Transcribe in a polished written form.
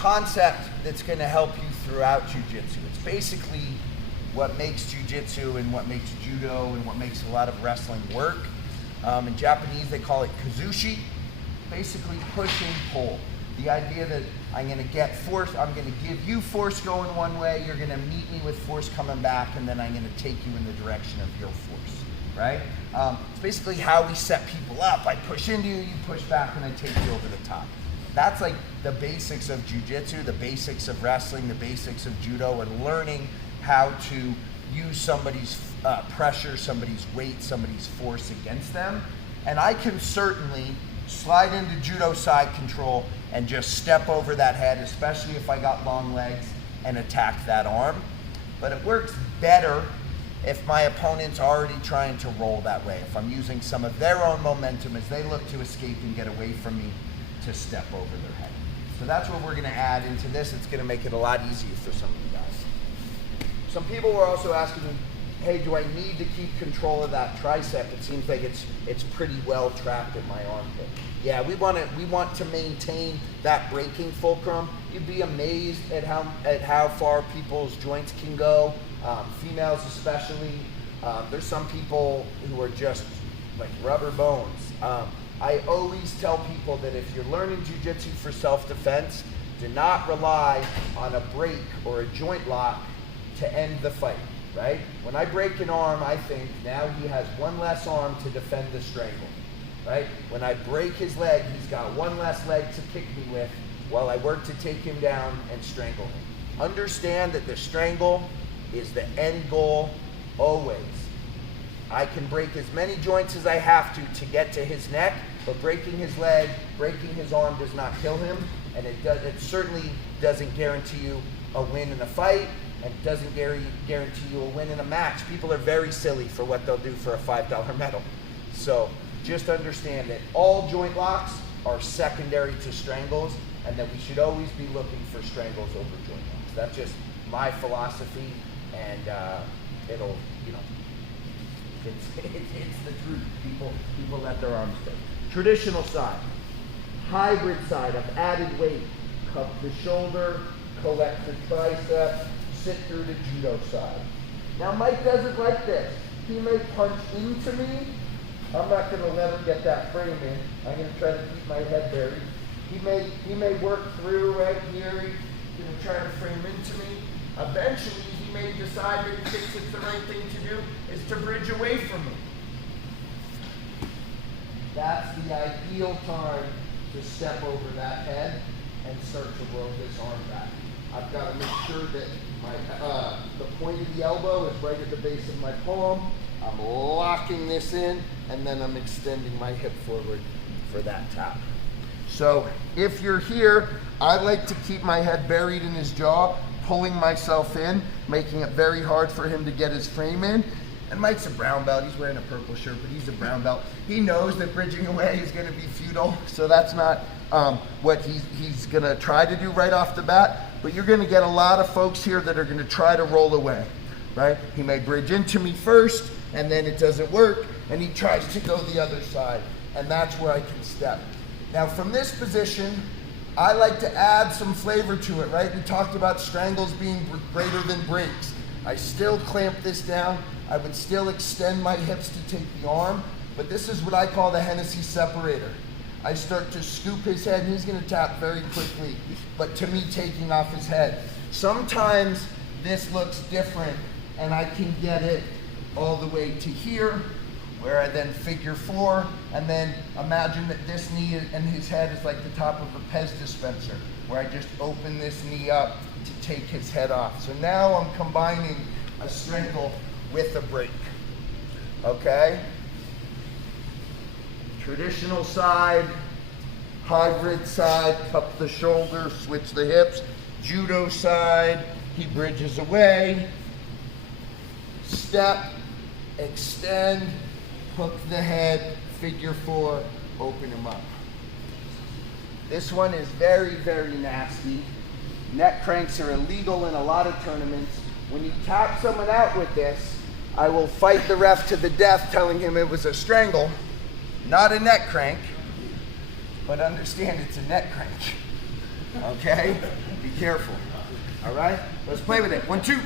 concept that's going to help you throughout jiu-jitsu. It's basically what makes jiu-jitsu and what makes judo and what makes a lot of wrestling work. In Japanese, they call it kazushi, basically push and pull. The idea that I'm going to get force, I'm going to give you force going one way, you're going to meet me with force coming back, and then I'm going to take you in the direction of your force, right? It's basically how we set people up. I push into you, you push back, and I take you over the top. That's like the basics of jiu-jitsu, the basics of wrestling, the basics of judo, and learning how to use somebody's pressure, somebody's weight, somebody's force against them. And I can certainly slide into judo side control and just step over that head, especially if I got long legs, and attack that arm. But it works better if my opponent's already trying to roll that way, if I'm using some of their own momentum as they look to escape and get away from me to step over their head. So that's what we're gonna add into this. It's gonna make it a lot easier for some of you guys. Some people were also asking me, hey, do I need to keep control of that tricep? It seems like it's pretty well trapped at my armpit. Yeah, we want to maintain that braking fulcrum. You'd be amazed at how far people's joints can go, females especially. There's some people who are just like rubber bones. I always tell people that if you're learning jiu-jitsu for self-defense, do not rely on a break or a joint lock to end the fight, right? When I break an arm, I think now he has one less arm to defend the strangle, right? When I break his leg, he's got one less leg to kick me with while I work to take him down and strangle him. Understand that the strangle is the end goal always. I can break as many joints as I have to get to his neck, but breaking his leg, breaking his arm does not kill him, and it certainly doesn't guarantee you a win in a fight, and doesn't guarantee you a win in a match. People are very silly for what they'll do for a $5 medal. So just understand that all joint locks are secondary to strangles, and that we should always be looking for strangles over joint locks. That's just my philosophy, and it'll, you know, it's the truth. People let their arms go. Traditional side, hybrid side, I've added weight. Cup the shoulder, collect the tricep, sit through the judo side. Now Mike doesn't like this. He may punch into me. I'm not going to let him get that frame in. I'm going to try to keep my head buried. He may work through right here. He's going to try to frame into me. Eventually, he may decide that he thinks it's the right thing to do is to bridge away from me. That's the ideal time to step over that head and start to roll this arm back. I've got to make sure that the point of the elbow is right at the base of my palm. I'm locking this in, and then I'm extending my hip forward for that tap. So if you're here, I like to keep my head buried in his jaw, pulling myself in, making it very hard for him to get his frame in. And Mike's a brown belt. He's wearing a purple shirt, but he's a brown belt. He knows that bridging away is going to be futile, so that's not what he's going to try to do right off the bat. But you're going to get a lot of folks here that are going to try to roll away, right? He may bridge into me first, and then it doesn't work, and he tries to go the other side, and that's where I can step. Now from this position, I like to add some flavor to it, right? We talked about strangles being greater than breaks. I still clamp this down. I would still extend my hips to take the arm, but this is what I call the Hennessy separator. I start to scoop his head, and he's gonna tap very quickly, but to me, taking off his head. Sometimes this looks different, and I can get it all the way to here, where I then figure four, and then imagine that this knee and his head is like the top of a Pez dispenser, where I just open this knee up to take his head off. So now I'm combining a strangle with a break, okay? Traditional side, hybrid side, cup the shoulder, switch the hips. Judo side, he bridges away, step, extend, hook the head, figure four, open him up. This one is very, very nasty. Neck cranks are illegal in a lot of tournaments. When you tap someone out with this, I will fight the ref to the death telling him it was a strangle, not a neck crank, but understand it's a neck crank. Okay? Be careful. All right? Let's play with it. 1, 2.